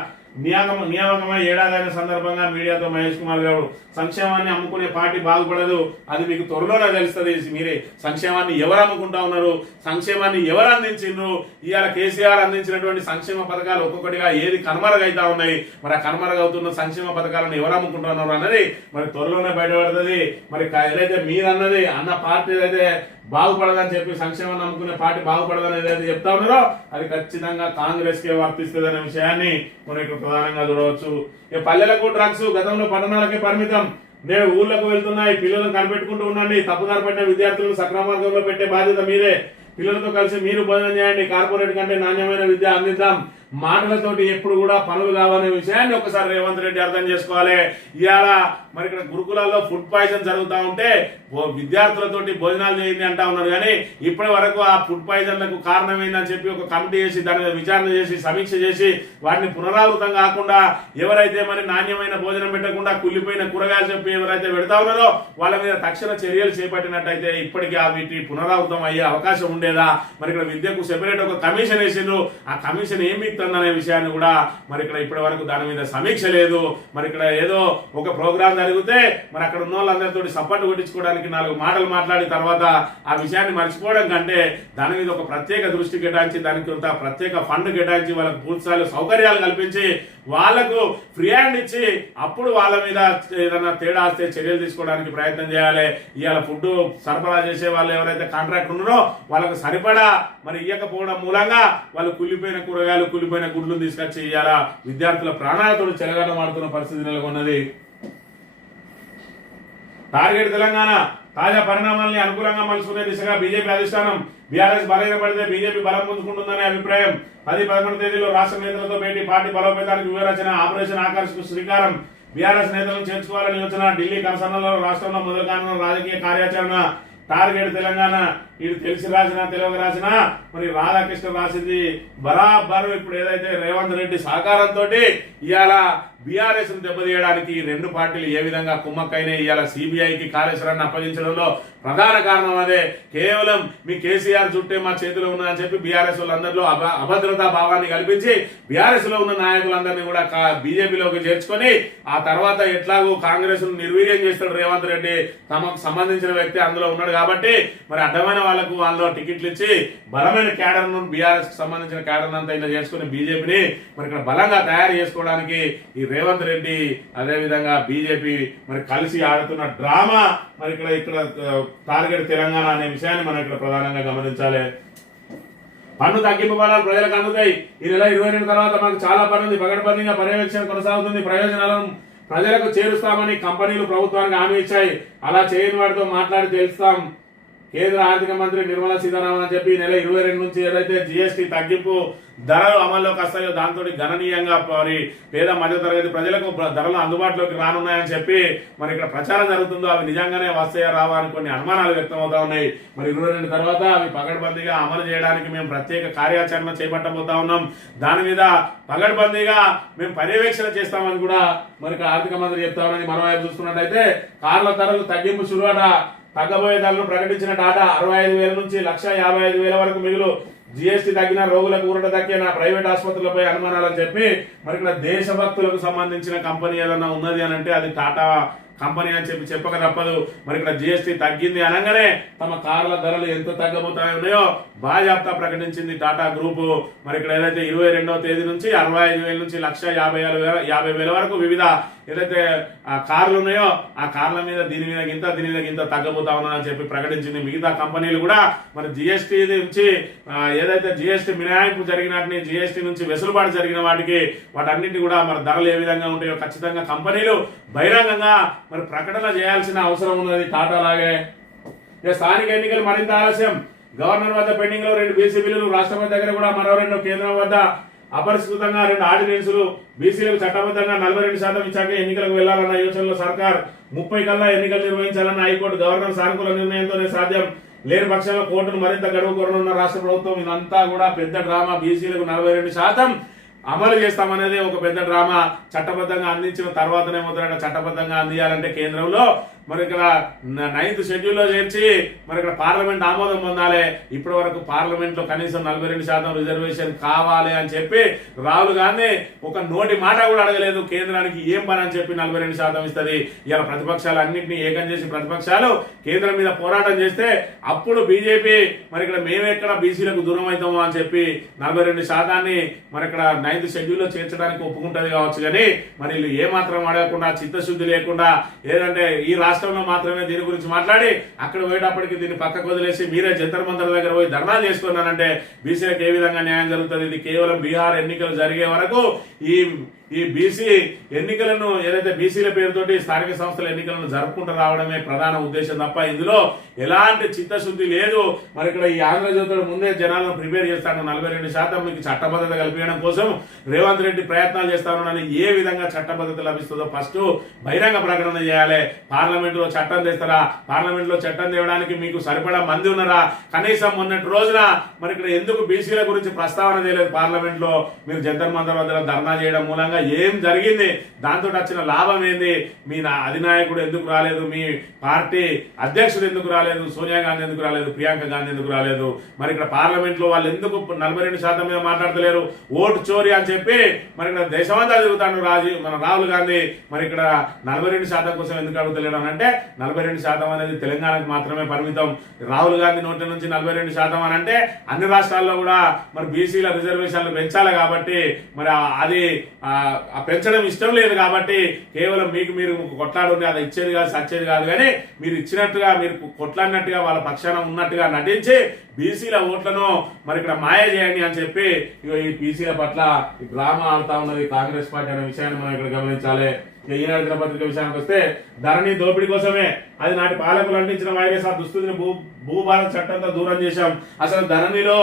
[SPEAKER 1] నియామకం నియామకమై ఏడాదైన సందర్భంగా మీడియాతో మహేష్ కుమార్ గారు సంక్షేమాన్ని అమ్ముకునే పార్టీ బాగుపడదు. అది మీకు త్వరలోనే తెలుస్తుంది. మీరే సంక్షేమాన్ని ఎవరు అమ్ముకుంటా ఉన్నారు? సంక్షేమాన్ని ఎవరు అందించిండ్రు? ఇవాళ కేసీఆర్ అందించినటువంటి సంక్షేమ పథకాలు ఒక్కొక్కటిగా ఏది కనుమరుగైతా ఉన్నాయి? మరి ఆ కనుమరుగవుతున్న సంక్షేమ పథకాలను ఎవరు అమ్ముకుంటున్నారు అన్నది మరి త్వరలోనే బయటపడుతుంది. మరి ఏదైతే మీరు అన్నది అన్న పార్టీ అయితే బాగుపడదని చెప్పి సంక్షేమం నమ్ముకునే పార్టీ బాగుపడదని ఏదైతే చెప్తా ఉన్నారో అది ఖచ్చితంగా కాంగ్రెస్ కే వర్తిస్తుంది అనే విషయాన్ని మనం ఇక్కడ ప్రధానంగా చూడవచ్చు. ఇక పల్లెలకు డ్రగ్స్ గతంలో పట్టణాలకే పరిమితం. నేను ఊళ్ళకు వెళ్తున్నాయి పిల్లలను కనిపెట్టుకుంటూ ఉండండి. తప్పుదారి పడిన విద్యార్థులను సక్రమ మార్గంలో పెట్టే బాధ్యత మీదే. పిల్లలతో కలిసి మీరు భోజనం చేయండి. కార్పొరేట్ కంటే నాణ్యమైన విద్య అందిద్దాం. మాటలతోటి ఎప్పుడు కూడా పనులు కావనే విషయాన్ని ఒకసారి రేవంత్ రెడ్డి అర్థం చేసుకోవాలి. ఇవాళ మరి ఇక్కడ గురుకులాల్లో ఫుడ్ పాయిజన్ జరుగుతూ ఉంటే విద్యార్థులతోటి భోజనాలు చేయండి అంటా ఉన్నారు. కానీ ఇప్పటి వరకు ఆ ఫుడ్ పాయిజన్లకు కారణం ఏందని చెప్పి ఒక కమిటీ చేసి దాని మీద విచారణ చేసి సమీక్ష చేసి వాటిని పునరావృతం కాకుండా ఎవరైతే మరి నాణ్యమైన భోజనం పెట్టకుండా కుళ్ళిపోయిన కూరగాయలు చెప్పి ఎవరైతే పెడతా ఉన్నారో వాళ్ళ మీద తక్షణ చర్యలు చేపట్టినట్టయితే ఇప్పటికీ ఆ వీటి పునరావృతం అయ్యే అవకాశం ఉండేదా? మరి ఇక్కడ విద్యకు సెపరేట్ ఒక కమిషన్ వేసిండ్రు. ఆ కమిషన్ ఏం అనే విషయాన్ని కూడా మరి ఇక్కడ ఇప్పటి వరకు దాని మీద సమీక్ష లేదు. మరి ఇక్కడ ఏదో ఒక ప్రోగ్రాం జరిగితే మరి అక్కడ ఉన్న వాళ్ళందరితో సపోర్ట్ కొట్టించుకోవడానికి నాలుగు మాటలు మాట్లాడిన తర్వాత ఆ విషయాన్ని మర్చిపోవడం కంటే దాని మీద ఒక ప్రత్యేక దృష్టి కేటాయించి దానికి కొంత ప్రత్యేక ఫండ్ కేటాయించి వాళ్ళకి పూర్తిస్థాయిలో సౌకర్యాలు కల్పించి వాళ్ళకు ఫ్రీ హ్యాండ్ ఇచ్చి అప్పుడు వాళ్ళ మీద ఏదైనా తేడా వస్తే చర్యలు తీసుకోవడానికి ప్రయత్నం చేయాలి. ఇవాళ ఫుడ్ సరఫరా చేసే వాళ్ళు ఎవరైతే కాంట్రాక్ట్ ఉన్నారో వాళ్ళకు సరిపడా మరి ఇవ్వకపోవడం మూలంగా వాళ్ళు కుళ్ళిపోయిన కూరగాయలు కుళ్ళిపోయిన గుడ్లు తీసుకొచ్చి ఇవాళ విద్యార్థుల ప్రాణాలతో చెలగాటమాడుతున్న పరిస్థితి నెలకొన్నది. టార్గెట్ తెలంగాణ. తాజా పరిణామాల్ని అనుకూలంగా మలుచుకునే దిశగా బీజేపీ అధిష్టానం బీఆర్ఎస్ బలహీనపడితే బీజేపీ బలం పుంజుకుంటుందనే అభిప్రాయం. పది పదకొండు తేదీలో రాష్ట్ర నేతలతో భేటీ పార్టీ బలోపేతానికి వివరచన ఆపరేషన్ ఆకర్షకు శ్రీకారం. బీఆర్ఎస్ నేతలను చేర్చుకోవాలని యోచన ఢిల్లీ కనసన్నలో రాష్ట్రంలో మొదలు కానున్న రాజకీయ కార్యాచరణ టార్గెట్ తెలంగాణ ఇది తెలిసి రాసినా తెలియక రాసినా మరి రాధాకృష్ణ రాసింది బరాబర్ ఇప్పుడు ఏదైతే రేవంత్ రెడ్డి సహకారంతో ఇవాళ బీఆర్ఎస్ను దెబ్బతీయడానికి రెండు పార్టీలు ఏ విధంగా కుమ్మక్కైనా ఇవాళ సిబిఐకి కాళేశ్వరాన్ని అప్పగించడంలో ప్రధాన కారణం అదే. కేవలం మీ కేసీఆర్ చుట్టే మా చేతిలో ఉన్నదని చెప్పి బీఆర్ఎస్ వాళ్ళందరిలో అభ- అభద్రతా భావాన్ని కల్పించి బీఆర్ఎస్లో ఉన్న నాయకులందరినీ కూడా బీజేపీలోకి చేర్చుకొని ఆ తర్వాత ఎట్లాగో కాంగ్రెస్ను నిర్వీర్యం చేస్తాడు రేవంత్ రెడ్డి. తమకు సంబంధించిన వ్యక్తి అందులో ఉన్నాడు కాబట్టి మరి అడ్డమైన వాళ్ళకు అందులో టికెట్లు ఇచ్చి బలమైన క్యాడర్ను బీఆర్ఎస్ సంబంధించిన క్యాడర్ అంతా ఇలా చేసుకుని బీజేపీని మరి ఇక్కడ బలంగా తయారు చేసుకోవడానికి ఈ రేవంత్ రెడ్డి అదే విధంగా బీజేపీ మరి కలిసి ఆడుతున్న డ్రామా మరి ఇక్కడ ఇక్కడ టార్గెట్ తెలంగాణ అనే విషయాన్ని మనం ఇక్కడ ప్రధానంగా గమనించాలి. పన్ను తగ్గింపు బలాలు ప్రజలకు అందుతాయి. ఈ నెల ఇరవై రెండు తర్వాత మాకు చాలా పని ఉంది పగడబందీగా పర్యవేక్షణ కొనసాగుతుంది. ప్రయోజనాలను ప్రజలకు చేరుస్తామని కంపెనీలు ప్రభుత్వానికి హామీ ఇచ్చాయి. అలా చేయని వాటితో మాట్లాడి తెలుస్తాం. కేంద్ర ఆర్థిక మంత్రి నిర్మలా సీతారామన్ అని చెప్పి నెల ఇరవై రెండు నుంచి ఏదైతే జిఎస్టీ తగ్గింపు ధరలు అమల్లోకి వస్తాయో దాంతో గణనీయంగా మరి పేద మధ్యతరగతి ప్రజలకు ధరలు అందుబాటులోకి రానున్నాయని చెప్పి మరి ఇక్కడ ప్రచారం జరుగుతుందో అవి నిజంగానే వస్తాయా రావా అని కొన్ని అనుమానాలు వ్యక్తం అవుతా ఉన్నాయి. మరి ఇరవై రెండు తర్వాత అవి పగడ్బందీగా అమలు చేయడానికి మేము ప్రత్యేక కార్యాచరణ చేపట్టబోతా ఉన్నాం. దాని మీద పగడ్బందీగా మేము పర్యవేక్షణ చేస్తామని కూడా మరి ఇక్కడ ఆర్థిక మంత్రి చెప్తా ఉన్నారని మరోవైపు చూస్తున్నట్టయితే కార్ల ధరలు తగ్గింపు చురువాట తగ్గబోయే ధరలు ప్రకటించిన డాటా అరవై ఐదు వేల నుంచి లక్ష యాభై ఐదు వేల వరకు మిగులు జీఎస్టీ తగ్గిన రోగులకు ఊరట తగ్గిన ప్రైవేట్ ఆసుపత్రులపై అనుమానాలని చెప్పి మరి ఇక్కడ దేశభక్తులకు సంబంధించిన కంపెనీ ఏదన్నా ఉన్నది అని అంటే అది టాటా కంపెనీ అని చెప్పి చెప్పక తప్పదు. మరి ఇక్కడ జీఎస్టీ తగ్గింది అనగానే తమ కార్ల ధరలు ఎంత తగ్గబోతాయో బాజాప్తా ప్రకటించింది టాటా గ్రూప్. మరి ఇక్కడ ఏదైతే ఇరవై రెండవ తేదీ నుంచి అరవై ఐదు వేల నుంచి లక్ష యాభై ఆరు వేల యాభై వేల వరకు వివిధ ఏదైతే ఆ కార్లు ఉన్నాయో ఆ కార్ల మీద దీని మీద ఇంత దీని మీద ఇంత తగ్గబోతా ఉన్నాయని చెప్పి ప్రకటించింది మిగతా కంపెనీలు కూడా. మరి జిఎస్టీ నుంచి ఏదైతే జిఎస్టీ మినహాయింపు జరిగినట్ని జిఎస్టీ నుంచి వెసులుబాటు జరిగిన వాటికి వాటన్నింటి కూడా మరి ధరలు ఏ విధంగా ఉంటాయో ఖచ్చితంగా కంపెనీలు బహిరంగంగా మరి ప్రకటన చేయాల్సిన అవసరం ఉన్నది. టాటా లాగే ఇక స్థానిక ఎన్నికలు మరింత ఆలస్యం. గవర్నర్ వద్ద పెండింగ్లో రెండు బీసీ బిల్లులు రాష్ట్రపతి దగ్గర కూడా మరో రెండు కేంద్రం వద్ద అపరిష్కృతంగా రెండు ఆర్డినెన్సులు బీసీలకు చట్టబద్ధంగా నలభై రెండు శాతం ఇచ్చాక ఎన్నికలకు వెళ్ళాలన్న యోచనలో సర్కార్ ముప్పై కల్లా ఎన్నికలు నిర్వహించాలన్న హైకోర్టు గవర్నర్ సానుకూల నిర్ణయంతోనే సాధ్యం. లేని పక్షంలో కోర్టును మరింత గడువు కోరనున్న రాష్ట్ర ప్రభుత్వం ఇదంతా కూడా పెద్ద డ్రామా. బీసీలకు నలభై రెండు శాతం అమలు చేస్తామనేది ఒక పెద్ద డ్రామా. చట్టబద్ధంగా అందించిన తర్వాతనే మొదలైన చట్టబద్ధంగా అందియాలంటే కేంద్రంలో మరి ఇక్కడ నైన్త్ షెడ్యూల్లో చేర్చి మరి ఇక్కడ పార్లమెంట్ ఆమోదం పొందాలి. ఇప్పటి వరకు పార్లమెంట్లో కనీసం నలభై రెండు శాతం రిజర్వేషన్ కావాలి అని చెప్పి రాహుల్ గాంధీ ఒక నోటి మాట కూడా అడగలేదు. కేంద్రానికి ఏం పని అని చెప్పి నలభై రెండు శాతం ఇస్తుంది. ఇలా ప్రతిపక్షాలు అన్నింటినీ ఏకం చేసి ప్రతిపక్షాలు కేంద్రం మీద పోరాటం చేస్తే అప్పుడు బీజేపీ మరి ఇక్కడ మేమెక్కడ బీసీలకు దూరం అవుతాము అని చెప్పి నలభై రెండు శాతాన్ని మరి ఇక్కడ నైన్త్ షెడ్యూల్లో చేర్చడానికి ఒప్పుకుంటుంది కావచ్చు. కానీ మరి వీళ్ళు ఏమాత్రం అడగకుండా చిత్తశుద్ధి లేకుండా ఏదంటే ఈ రాష్ట్రంలో మాత్రమే దీని గురించి మాట్లాడి అక్కడ పోయేటప్పటికి దీన్ని పక్కకు వదిలేసి మీరే జంతర్ మంతర్ దగ్గర పోయి ధర్నా చేసుకున్నానంటే బీసీలకు ఏ విధంగా న్యాయం జరుగుతుంది? ఇది కేవలం బీహార్ ఎన్నికలు జరిగే వరకు ఈ ఈ బీసీ ఎన్నికలను ఏదైతే బీసీల పేరుతోటి స్థానిక సంస్థల ఎన్నికలను జరుపుకుంటూ రావడమే ప్రధాన ఉద్దేశం తప్ప ఇందులో ఎలాంటి చిత్తశుద్ధి లేదు. మరి ఇక్కడ ఈ ఆంధ్రజ్యోతుడు ముందే జనాలను ప్రిపేర్ చేస్తాను. నలభై రెండు శాతం మీకు చట్టబద్ధత కల్పించడం కోసం రేవంత్ రెడ్డి ప్రయత్నాలు చేస్తానని ఏ విధంగా చట్టబద్ధత లభిస్తుందో ఫస్ట్ బహిరంగ ప్రకటన చేయాలి. పార్లమెంట్లో చట్టం తెస్తారా? పార్లమెంట్లో చట్టం తేవడానికి మీకు సరిపడా మంది ఉన్నారా? కనీసం మొన్నటి రోజున మరి ఇక్కడ ఎందుకు బీసీల గురించి ప్రస్తావన చేయలేదు పార్లమెంట్లో? మీరు జంతర్ మంతర్ వద్ద ధర్నా చేయడం మూలంగా ఏం జరిగింది? దాంతో వచ్చిన లాభం ఏంది? మీ నా అధినాయకుడు ఎందుకు రాలేదు? మీ పార్టీ అధ్యక్షుడు ఎందుకు రాలేదు? సోనియా గాంధీ ఎందుకు రాలేదు? ప్రియాంక గాంధీ ఎందుకు రాలేదు? మరి ఇక్కడ పార్లమెంట్లో వాళ్ళు ఎందుకు నలభై రెండు శాతం మీద మాట్లాడతలేరు? ఓటు చోరీ అని చెప్పి మరి ఇక్కడ దేశమంతా తిరుగుతాడు రాజీవ్ మన రాహుల్ గాంధీ. మరి ఇక్కడ నలభై రెండు శాతం కోసం ఎందుకు అడుగుతలేడు అని అంటే నలభై రెండు శాతం అనేది తెలంగాణకు మాత్రమే పరిమితం. రాహుల్ గాంధీ నోటి నుంచి నలభై రెండు శాతం అని అంటే అన్ని రాష్ట్రాల్లో కూడా మరి బీసీల రిజర్వేషన్లు పెంచాలి కాబట్టి మరి అది ఆ పెంచడం ఇష్టం లేదు కాబట్టి కేవలం మీకు మీరు కొట్లాడు అది ఇచ్చేది కాదు సచ్చేది కాదు. కానీ మీరు ఇచ్చినట్టుగా మీరు కొట్లాడినట్టుగా వాళ్ళ పక్షాన ఉన్నట్టుగా నటించి బీసీల ఓట్లను మరి ఇక్కడ మాయ చేయండి అని చెప్పి ఈ బీసీల పట్ల ఈ డ్రామా ఆడుతా ఉన్నది కాంగ్రెస్ పార్టీ అనే విషయాన్ని మనం ఇక్కడ గమనించాలి. ఈనాడు దినపత్రిక విషయానికి వస్తే ధరణి దోపిడీ కోసమే అది నాటి పాలకులు అంటించిన వైరస్ ఆ దుస్థితిని భూ భూభారత చట్టంతో దూరం చేశాం. అసలు ధరణిలో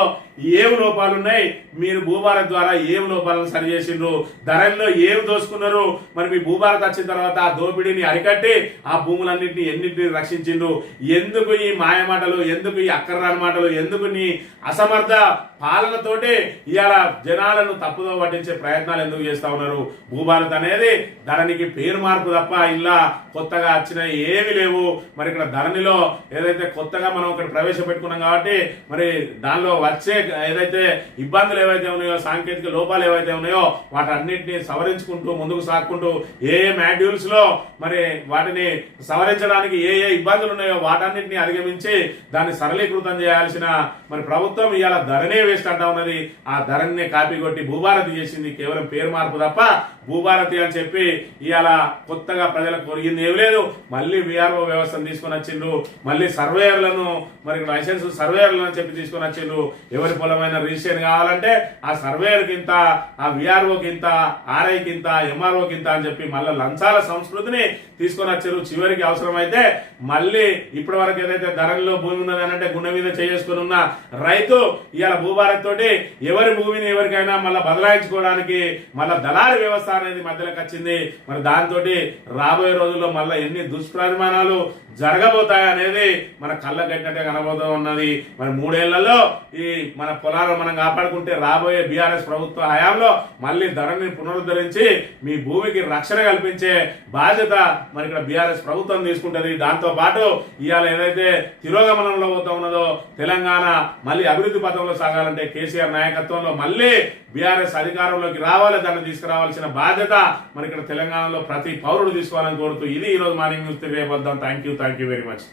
[SPEAKER 1] ఏం లోపాలు ఉన్నాయి? మీరు భూభారత్ ద్వారా ఏం లోపాలను సరి చేసిండ్రు? ధరణిలో ఏం దోసుకున్నారు? మరి మీ భూభారత్ వచ్చిన తర్వాత ఆ దోపిడీని అరికట్టి ఆ భూములన్నింటినీ ఎన్నింటిని రక్షించిండ్రు? ఎందుకు ఈ మాయమాటలు? ఎందుకు ఈ అక్కర్రాని మాటలు? ఎందుకు నీ అసమర్థ పాలనతోటి ఇవాళ జనాలను తప్పుదో పట్టించే ప్రయత్నాలు ఎందుకు చేస్తా ఉన్నారు? భూభారత్ అనేది ధరణికి పేరు మార్పు తప్ప ఇలా కొత్తగా వచ్చిన ఏమి లేవు. మరి ఇక్కడ ధరణిలో ఏదైతే కొత్తగా మనం ఇక్కడ ప్రవేశపెట్టుకున్నాం కాబట్టి మరి దానిలో వచ్చే ఏదైతే ఇబ్బందులు ఏవైతే ఉన్నాయో సాంకేతిక లోపాలు ఏవైతే ఉన్నాయో వాటన్నిటిని సవరించుకుంటూ ముందుకు సాగుకుంటూ ఏ ఏ మాడ్యూల్స్లో మరి వాటిని సవరించడానికి ఏ ఏ ఇబ్బందులు ఉన్నాయో వాటన్నిటిని అధిగమించి దాన్ని సరళీకృతం చేయాల్సిన మరి ప్రభుత్వం ఇవాళ ధరనే వేస్ట్ అంటా ఉన్నది. ఆ ధరనే కాపీ కొట్టి భూభారతి చేసింది. కేవలం పేరు మార్పు తప్ప భూభారతి అని చెప్పి ఇవాళ కొత్తగా ప్రజలకు కొరిగింది ఏం లేదు. మళ్ళీ విఆర్ఓ వ్యవస్థను తీసుకొని వచ్చిండ్రు. మళ్ళీ సర్వేయర్లను మరి లైసెన్స్ సర్వేయర్లను అని చెప్పి తీసుకొని వచ్చిండ్రు. ఎవరి పొలమైన రిజిస్ట్రేషన్ కావాలంటే ఆ సర్వేయర్కి ఇంత ఆ విఆర్ఓకి ఇంత ఆర్ఐకి ఇంత ఎంఆర్ఓకి ఇంత అని చెప్పి మళ్ళీ లంచాల సంస్కృతిని తీసుకొని వచ్చారు చివరికి అవసరమైతే మళ్ళీ ఇప్పటి వరకు ఏదైతే ధరల్లో భూమి ఉన్నది అంటే గుండె మీద చేసుకుని ఉన్న రైతు ఇవాళ భూభారత్ తోటి ఎవరి భూమిని ఎవరికైనా మళ్ళీ బదలాయించుకోవడానికి మళ్ళీ దళారి వ్యవస్థ అనేది మధ్యలోకి వచ్చింది. మరి దాంతో రాబోయే రోజుల్లో మళ్ళీ ఎన్ని దుష్పరిమాణాలు జరగబోతాయి అనేది మన కళ్ళ కట్టినట్టే కనబోతూ ఉన్నది. మరి మూడేళ్ళలో ఈ మన పొలాలను మనం కాపాడుకుంటే రాబోయే బీఆర్ఎస్ ప్రభుత్వ హయాంలో మళ్ళీ ధరని పునరుద్ధరించి మీ భూమికి రక్షణ కల్పించే బాధ్యత మరి ఇక్కడ బీఆర్ఎస్ ప్రభుత్వం తీసుకుంటుంది. దాంతో పాటు ఇవాళ ఏదైతే తిరోగమనంలో పోతా ఉన్నదో తెలంగాణ మళ్ళీ అభివృద్ధి పథంలో సాగాలంటే కేసీఆర్ నాయకత్వంలో మళ్ళీ బీఆర్ఎస్ అధికారంలోకి రావాలి దాన్ని తీసుకురావాల్సిన బాధ్యత మరి ఇక్కడ తెలంగాణలో ప్రతి పౌరుడు తీసుకోవాలని కోరుతూ ఇది ఈ రోజు మార్నింగ్ న్యూస్ రేపు thank you thank you very much